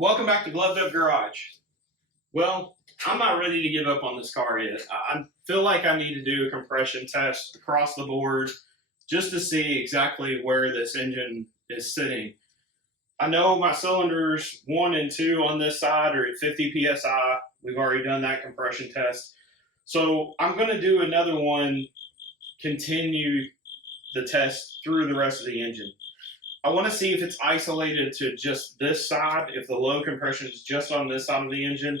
Welcome back to Gloved Up Garage. Well, I'm not ready to give up on this car yet. I feel like I need to do a compression test across the board just to see exactly where this engine is sitting. I know my cylinders 1 and 2 on this side are at 50 psi. We've already done that compression test. So I'm going to do another one, continue the test through the rest of the engine. I want to see if it's isolated to just this side, if the low compression is just on this side of the engine,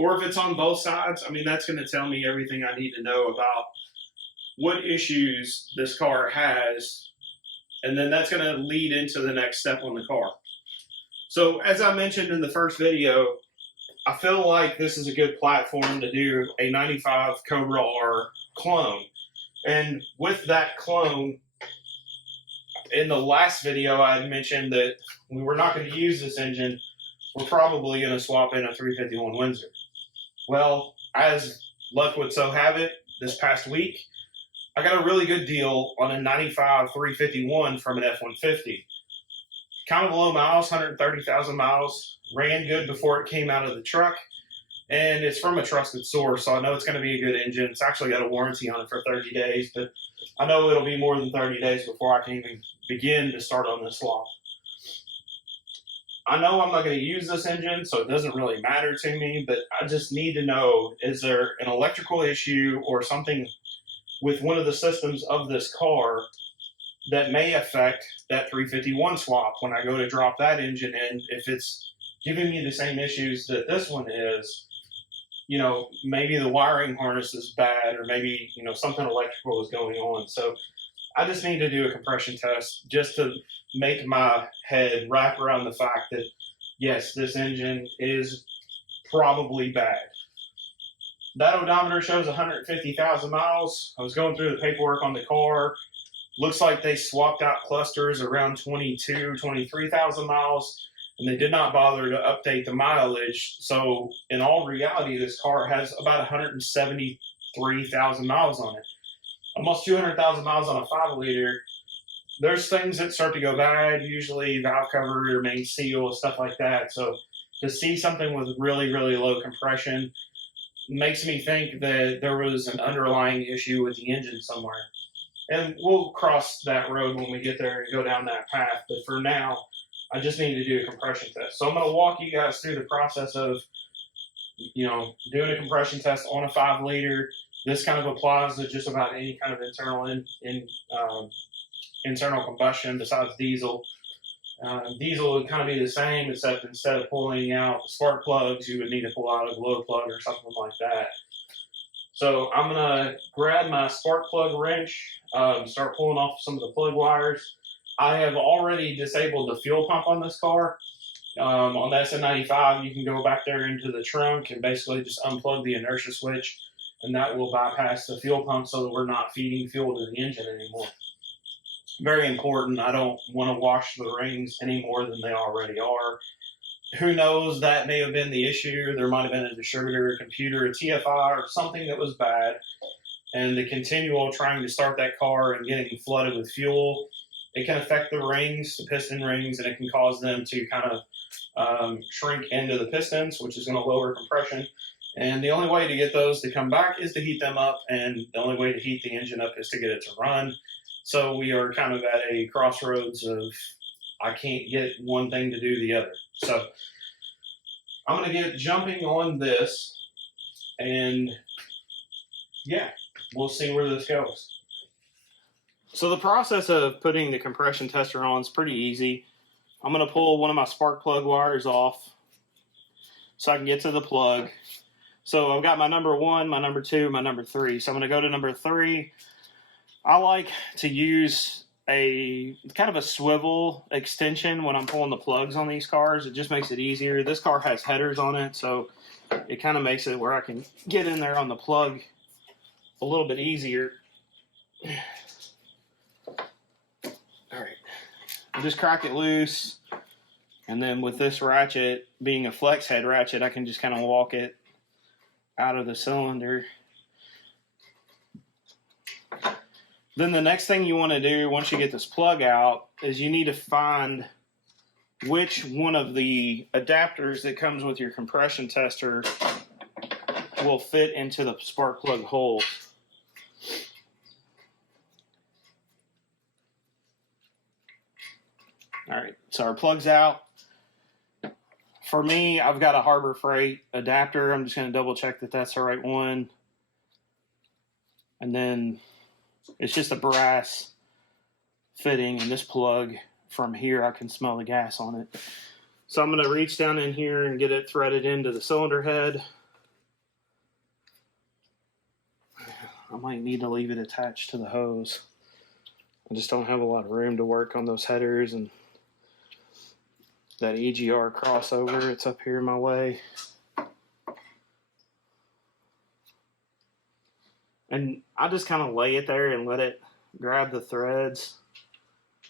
or if it's on both sides. I mean, that's going to tell me everything I need to know about what issues this car has, and then that's going to lead into the next step on the car. So as I mentioned in the first video, I feel like this is a good platform to do a 95 Cobra R clone. And with that clone, in the last video, I had mentioned that we were not going to use this engine. We're probably going to swap in a 351 Windsor. Well, as luck would so have it, this past week, I got a really good deal on a 95 351 from an F-150. Kind of low miles, 130,000 miles. Ran good before it came out of the truck. And it's from a trusted source, so I know it's going to be a good engine. It's actually got a warranty on it for 30 days, but I know it'll be more than 30 days before I can even begin to start on this swap. I know I'm not going to use this engine, so it doesn't really matter to me, but I just need to know, is there an electrical issue or something with one of the systems of this car that may affect that 351 swap when I go to drop that engine in? If it's giving me the same issues that this one is, you know, maybe the wiring harness is bad, or maybe, you know, something electrical is going on. So I just need to do a compression test just to make my head wrap around the fact that, yes, this engine is probably bad. That odometer shows 150,000 miles. I was going through the paperwork on the car. Looks like they swapped out clusters around 23,000 miles. And they did not bother to update the mileage. So in all reality, this car has about 173,000 miles on it. Almost 200,000 miles on a 5-liter. There's things that start to go bad, usually valve cover or main seal, stuff like that. So to see something with really, really low compression makes me think that there was an underlying issue with the engine somewhere. And we'll cross that road when we get there and go down that path. But for now, I just need to do a compression test. So I'm going to walk you guys through the process of, you know, doing a compression test on a 5-liter. This kind of applies to just about any kind of internal combustion besides diesel. Diesel would kind of be the same, except instead of pulling out the spark plugs, you would need to pull out a glow plug or something like that. So I'm going to grab my spark plug wrench, start pulling off some of the plug wires. I have already disabled the fuel pump on this car. On the SN95, you can go back there into the trunk and basically just unplug the inertia switch, and that will bypass the fuel pump so that we're not feeding fuel to the engine anymore. Very important. I don't want to wash the rings any more than they already are. Who knows, that may have been the issue. There might have been a distributor, a computer, a TFI, or something that was bad. And the continual trying to start that car and getting flooded with fuel, it can affect the rings, the piston rings, and it can cause them to kind of shrink into the pistons, which is going to lower compression. And the only way to get those to come back is to heat them up, and the only way to heat the engine up is to get it to run. So we are kind of at a crossroads of, I can't get one thing to do the other. So I'm going to get jumping on this, and yeah, we'll see where this goes. So the process of putting the compression tester on is pretty easy. I'm going to pull one of my spark plug wires off so I can get to the plug. So I've got my number 1, my number 2, my number 3. So I'm going to go to number 3. I like to use a kind of a swivel extension when I'm pulling the plugs on these cars. It just makes it easier. This car has headers on it, so it kind of makes it where I can get in there on the plug a little bit easier. Alright, just crack it loose, and then with this ratchet being a flex head ratchet, I can just kind of walk it out of the cylinder. Then the next thing you want to do once you get this plug out is you need to find which one of the adapters that comes with your compression tester will fit into the spark plug hole. All right, so our plug's out. For me, I've got a Harbor Freight adapter. I'm just going to double check that that's the right one. And then it's just a brass fitting, and this plug from here, I can smell the gas on it. So I'm going to reach down in here and get it threaded into the cylinder head. I might need to leave it attached to the hose. I just don't have a lot of room to work on those headers, and that EGR crossover, it's up here in my way. And I just kind of lay it there and let it grab the threads.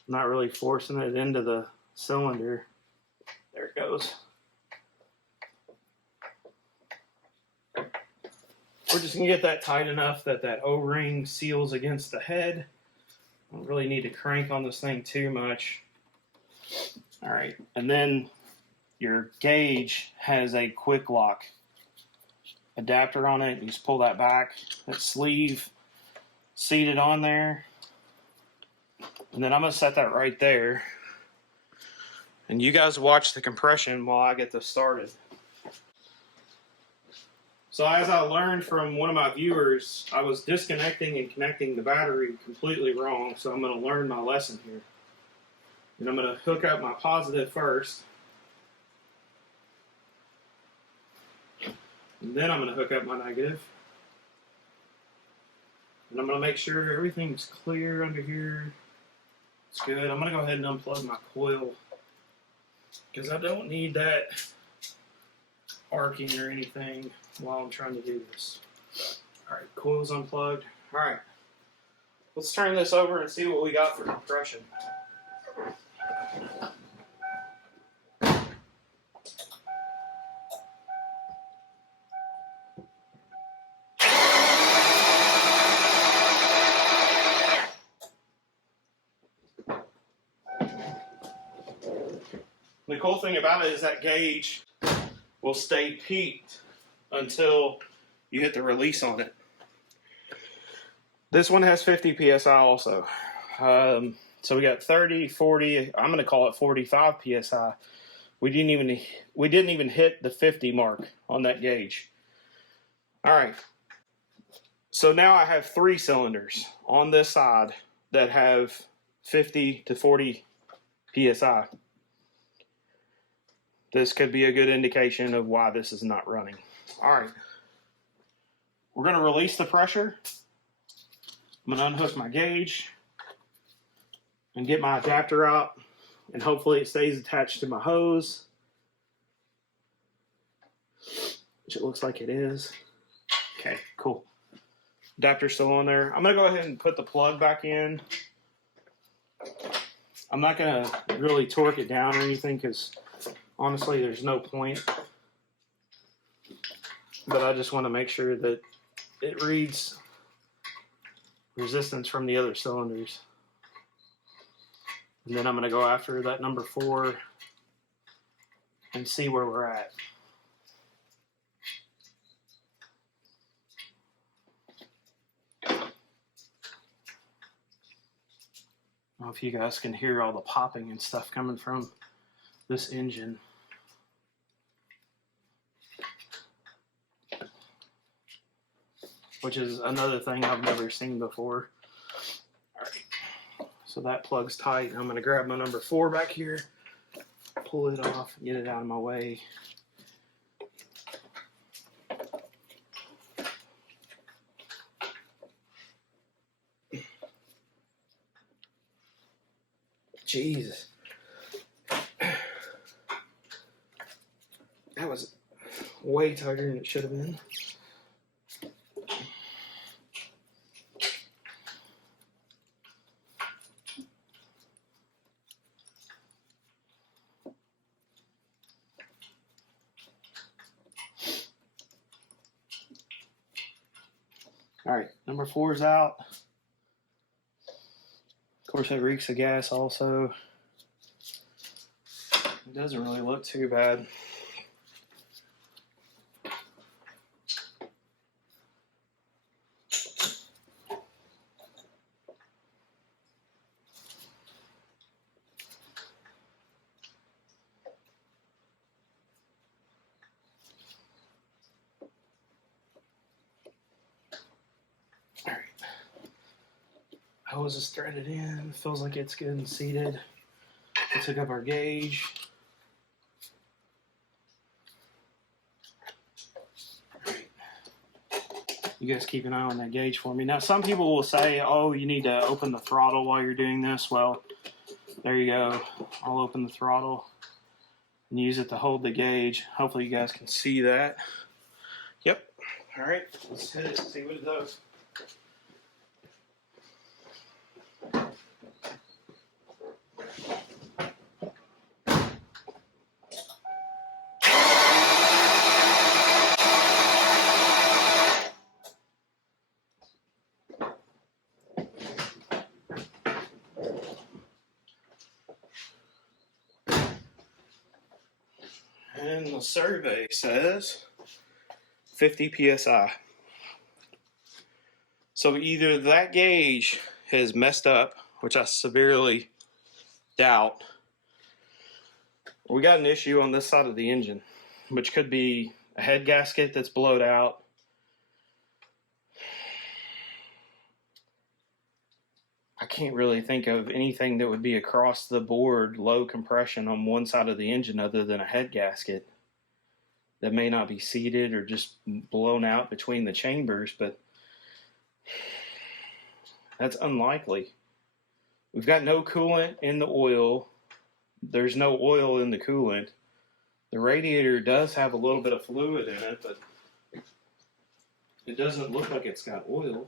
I'm not really forcing it into the cylinder. There it goes. We're just gonna get that tight enough that that O-ring seals against the head. I don't really need to crank on this thing too much. All right, and then your gauge has a quick lock adapter on it. You just pull that back, that sleeve seated on there. And then I'm gonna set that right there. And you guys watch the compression while I get this started. So as I learned from one of my viewers, I was disconnecting and connecting the battery completely wrong. So I'm gonna learn my lesson here. And I'm gonna hook up my positive first. And then I'm gonna hook up my negative. And I'm gonna make sure everything's clear under here. It's good. I'm gonna go ahead and unplug my coil because I don't need that arcing or anything while I'm trying to do this. All right, coil's unplugged. All right, let's turn this over and see what we got for compression. The cool thing about it is that gauge will stay peaked until you hit the release on it. This one has 50 PSI also. So we got 30, 40, I'm going to call it 45 PSI. We didn't even hit the 50 mark on that gauge. All right. So now I have 3 cylinders on this side that have 50 to 40 PSI. This could be a good indication of why this is not running. All right. We're going to release the pressure. I'm going to unhook my gauge and get my adapter out, and hopefully it stays attached to my hose, which it looks like it is. Okay, cool. Adapter's still on there. I'm going to go ahead and put the plug back in. I'm not going to really torque it down or anything because honestly there's no point. But I just want to make sure that it reads resistance from the other cylinders. And then I'm going to go after that number 4 and see where we're at. I don't know if you guys can hear all the popping and stuff coming from this engine. Which is another thing I've never seen before. All right, so that plug's tight. I'm going to grab my number 4 back here, pull it off, and get it out of my way. Jesus. That was way tighter than it should have been. All right, number 4 is out. Of course, it reeks of gas also. doesn't really look too bad. All right. Hose is threaded in. Feels like it's good and seated. We took up our gauge. You guys keep an eye on that gauge for me. Now, some people will say, oh, you need to open the throttle while you're doing this. Well, there you go. I'll open the throttle and use it to hold the gauge. Hopefully you guys can see that. Yep. All right, let's hit it and see what it does. And the survey says 50 psi. So either that gauge has messed up, which I severely doubt, or we got an issue on this side of the engine, which could be a head gasket that's blowed out. I can't really think of anything that would be across the board low compression on one side of the engine other than a head gasket that may not be seated or just blown out between the chambers, but that's unlikely. We've got no coolant in the oil. There's no oil in the coolant. The radiator does have a little bit of fluid in it, but it doesn't look like it's got oil.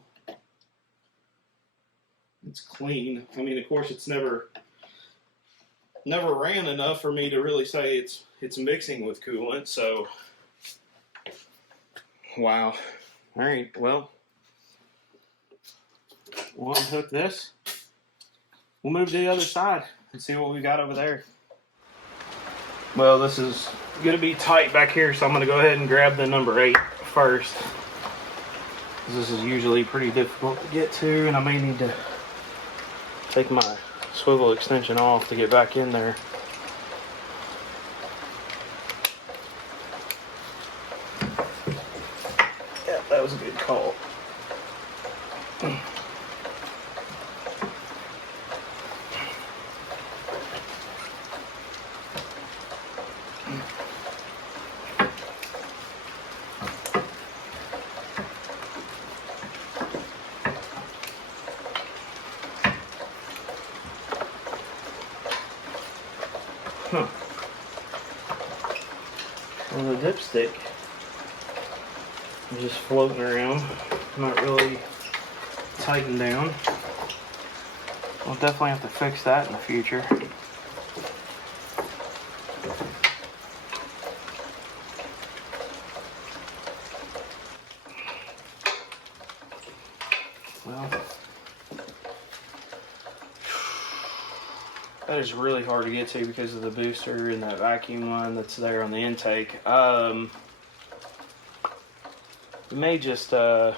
It's clean. I mean, of course, it's never ran enough for me to really say it's mixing with coolant. So, wow. All right. Well, we'll unhook this. We'll move to the other side and see what we got over there. Well, this is going to be tight back here, so I'm going to go ahead and grab the number 8 first. This is usually pretty difficult to get to, and I may need to take my swivel extension off to get back in there. Yeah, that was a good call. Huh. Well, the dipstick is just floating around, not really tightened down. We'll definitely have to fix that in the future. Well, that is really hard to get to because of the booster and that vacuum line that's there on the intake. We may just, let's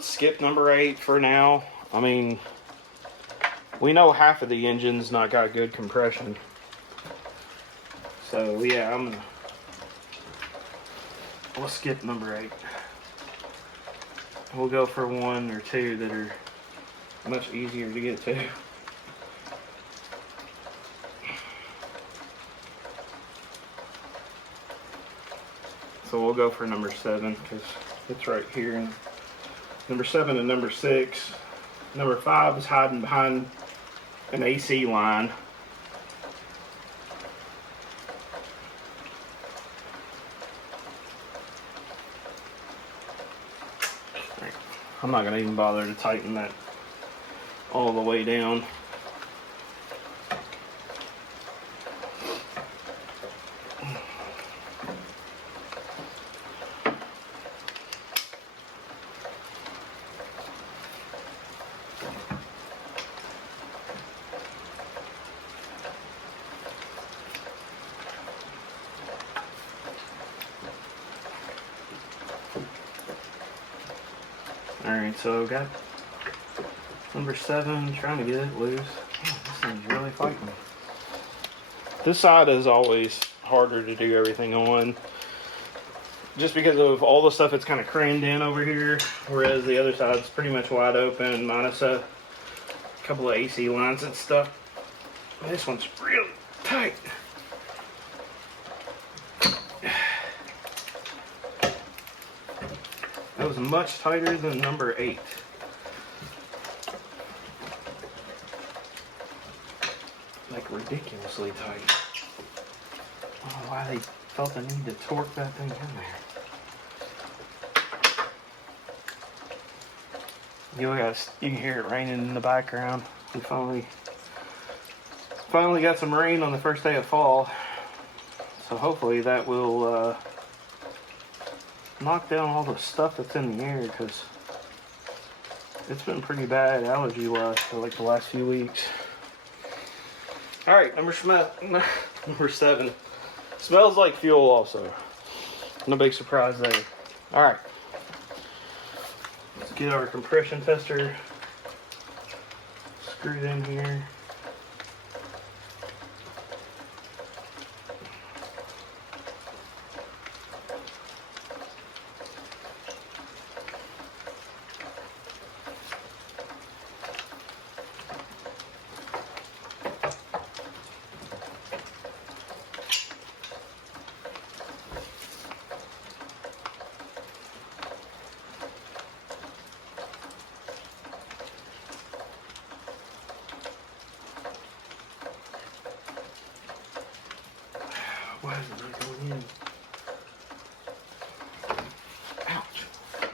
skip number 8 for now. I mean, we know half of the engine's not got good compression. So yeah, we'll skip number 8. We'll go for 1 or 2 that are much easier to get to. So we'll go for number 7 because it's right here. And number 7 and number 6. Number 5 is hiding behind an AC line. Right. I'm not going to even bother to tighten that all the way down. Alright, so got number 7, trying to get it loose. Man, this thing's really fighting me. This side is always harder to do everything on, just because of all the stuff that's kind of crammed in over here, whereas the other side's pretty much wide open, minus a couple of AC lines and stuff. This one's really tight. That was much tighter than number 8. Like ridiculously tight. I don't know why they felt the need to torque that thing in there. You can hear it raining in the background. We finally got some rain on the first day of fall, so hopefully that will knock down all the stuff that's in the air, because it's been pretty bad allergy wise for like the last few weeks. All right, number 7 smells like fuel also. No big surprise there. All right. Let's get our compression tester screwed in here. Why is it not going in? Ouch. Okay.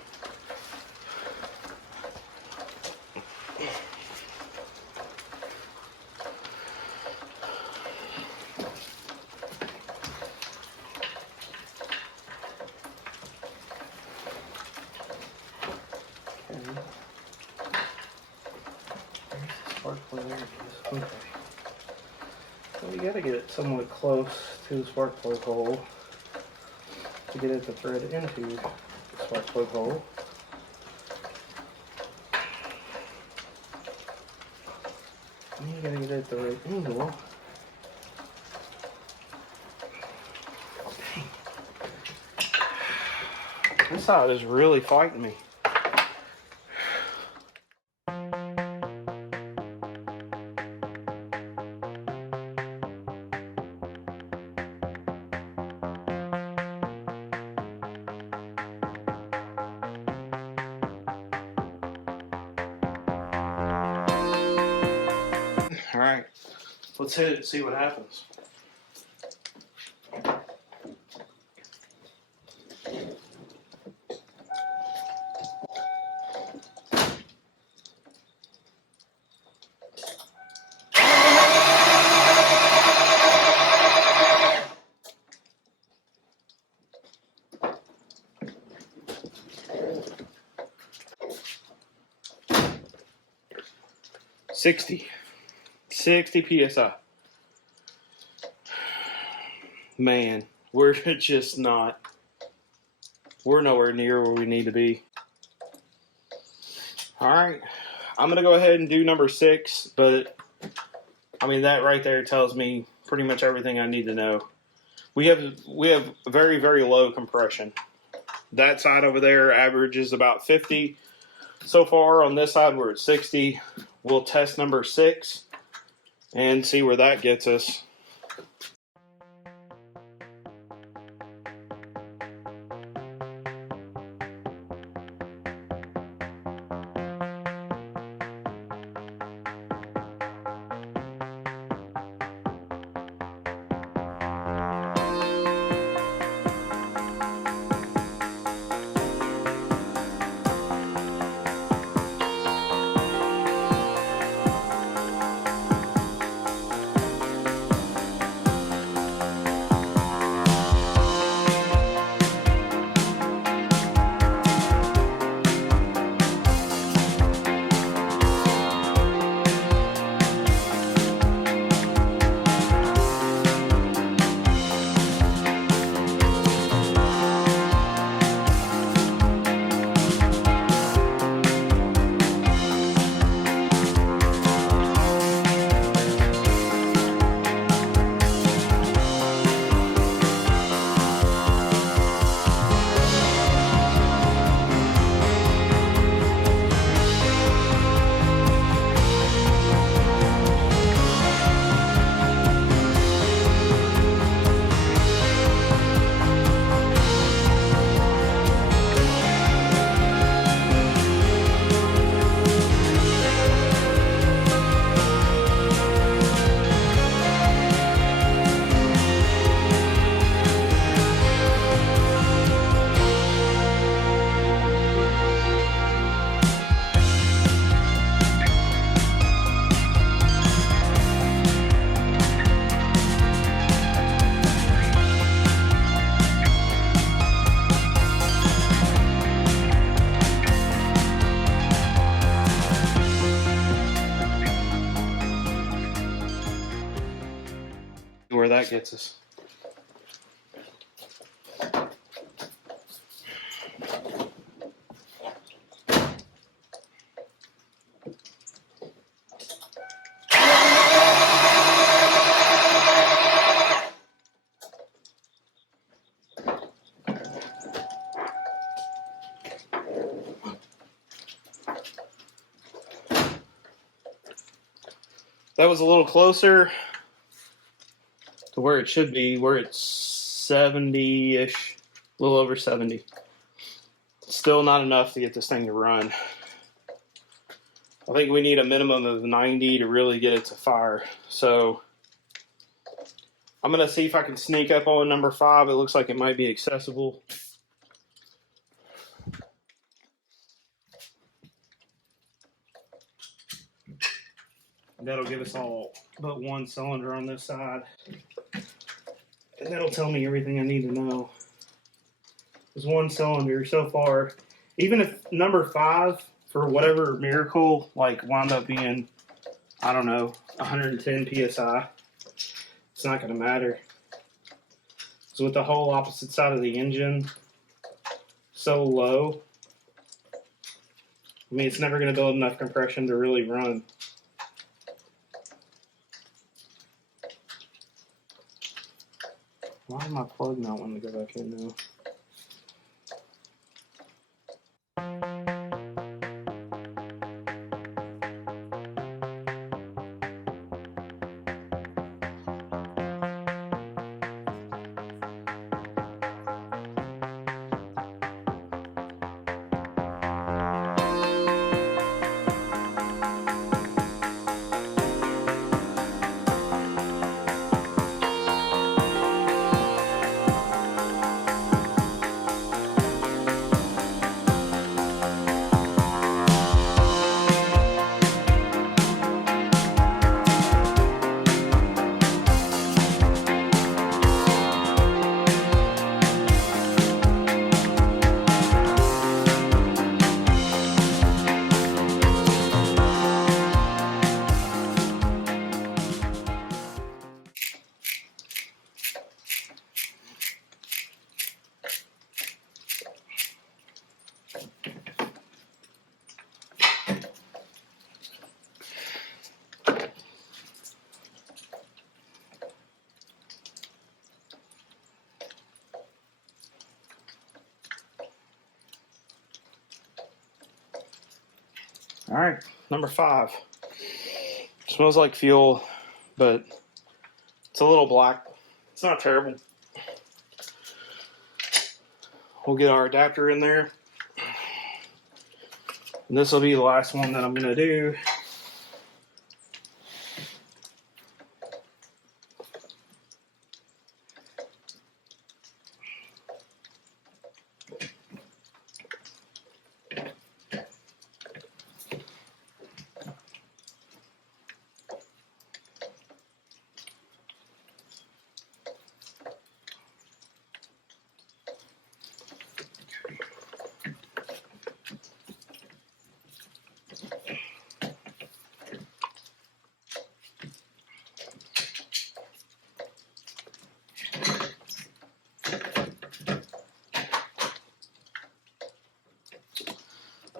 There's the spark plug. There it is. Okay. So we gotta get it somewhat close to the spark plug hole to get it to thread into the spark plug hole. And you gotta get it at the right angle. Dang. This side is really fighting me. All right, let's hit it and see what happens. Sixty PSI. Man, we're just not. We're nowhere near where we need to be. All right, I'm gonna go ahead and do number 6, but I mean that right there tells me pretty much everything I need to know. We have very, very low compression. That side over there averages about 50. So far on this side we're at 60. We'll test number 6 and see where that gets us. gets us. That was a little closer to where it should be, where it's 70-ish, a little over 70. Still not enough to get this thing to run. I think we need a minimum of 90 to really get it to fire. So I'm going to see if I can sneak up on number 5. It looks like it might be accessible. That'll give us all but one cylinder on this side. And that'll tell me everything I need to know. There's one cylinder so far. Even if number 5, for whatever miracle, like wound up being, I don't know, 110 PSI, it's not going to matter. So with the whole opposite side of the engine so low, I mean, it's never going to build enough compression to really run. Why am I plug not wanting to go back in now? All right, number 5. Smells like fuel, but it's a little black. It's not terrible. We'll get our adapter in there. And this will be the last one that I'm going to do.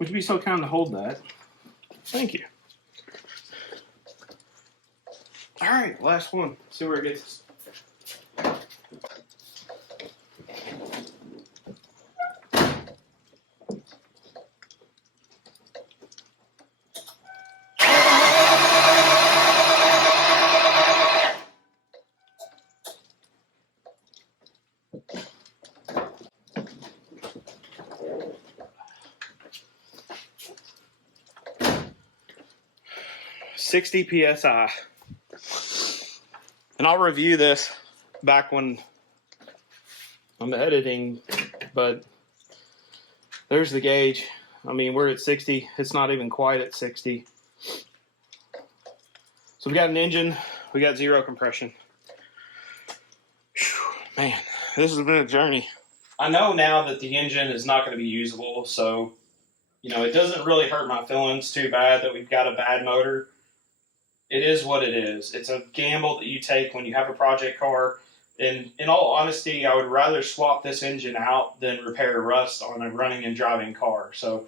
Would you be so kind to hold that? Thank you. All right, last one. See where it gets us. $60 PSI. And I'll review this back when I'm editing, but there's the gauge. I mean, we're at 60. It's not even quite at 60. So we got an engine. We got 0 compression. Whew, man, this has been a journey. I know now that the engine is not going to be usable, so, you know, it doesn't really hurt my feelings too bad that we've got a bad motor. It is what it is. It's a gamble that you take when you have a project car in all honesty, I would rather swap this engine out than repair rust on a running and driving car. So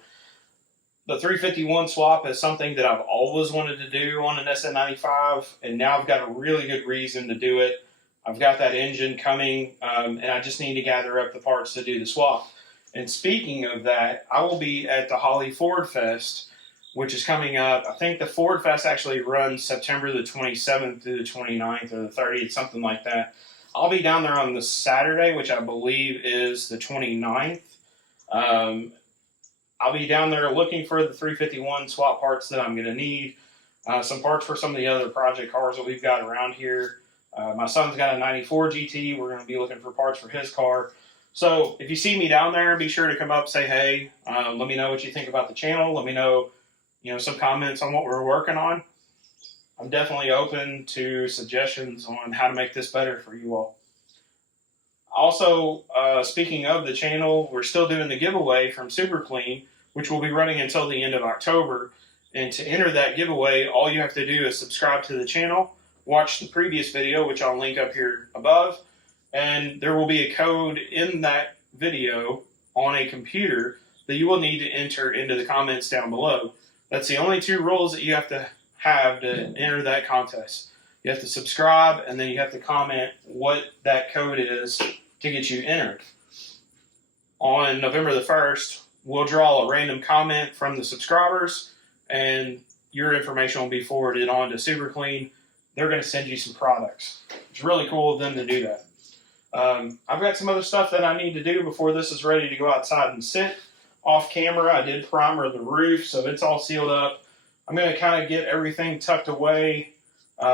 the 351 swap is something that I've always wanted to do on an SN95, and now I've got a really good reason to do it. I've got that engine coming, and I just need to gather up the parts to do the swap. And speaking of that, I will be at the Holly Ford Fest, which is coming up. I think the Ford Fest actually runs September the 27th through the 29th or the 30th, something like that. I'll be down there on the Saturday, which I believe is the 29th. I'll be down there looking for the 351 swap parts that I'm going to need. Some parts for some of the other project cars that we've got around here. My son's got a 94 GT. We're going to be looking for parts for his car. So if you see me down there, be sure to come up, say hey. Let me know what you think about the channel. Let me know, some comments on what we're working on. I'm definitely open to suggestions on how to make this better for you all. Also, speaking of the channel, we're still doing the giveaway from Super Clean, which will be running until the end of October. And to enter that giveaway, all you have to do is subscribe to the channel, watch the previous video, which I'll link up here above, and there will be a code in that video on a computer that you will need to enter into the comments down below. That's the only two rules that you have to enter that contest. You have to subscribe, and then you have to comment what that code is to get you entered. On November the 1st, we'll draw a random comment from the subscribers, and your information will be forwarded on to Super Clean. They're going to send you some products. It's really cool of them to do that. I've got some other stuff that I need to do before this is ready to go outside and sit. Off camera, I did primer the roof, so it's all sealed up. I'm going to kind of get everything tucked away,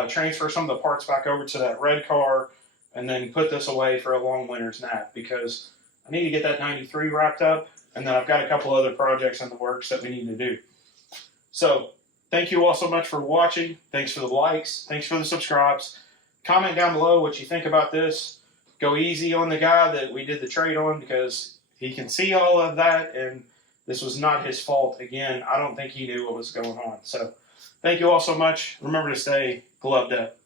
transfer some of the parts back over to that red car, and then put this away for a long winter's nap because I need to get that 93 wrapped up, and then I've got a couple other projects in the works that we need to do. So thank you all so much for watching. Thanks for the likes. Thanks for the subscribes. Comment down below what you think about this. Go easy on the guy that we did the trade on because he can see all of that, and this was not his fault. Again, I don't think he knew what was going on. So thank you all so much. Remember to stay gloved up.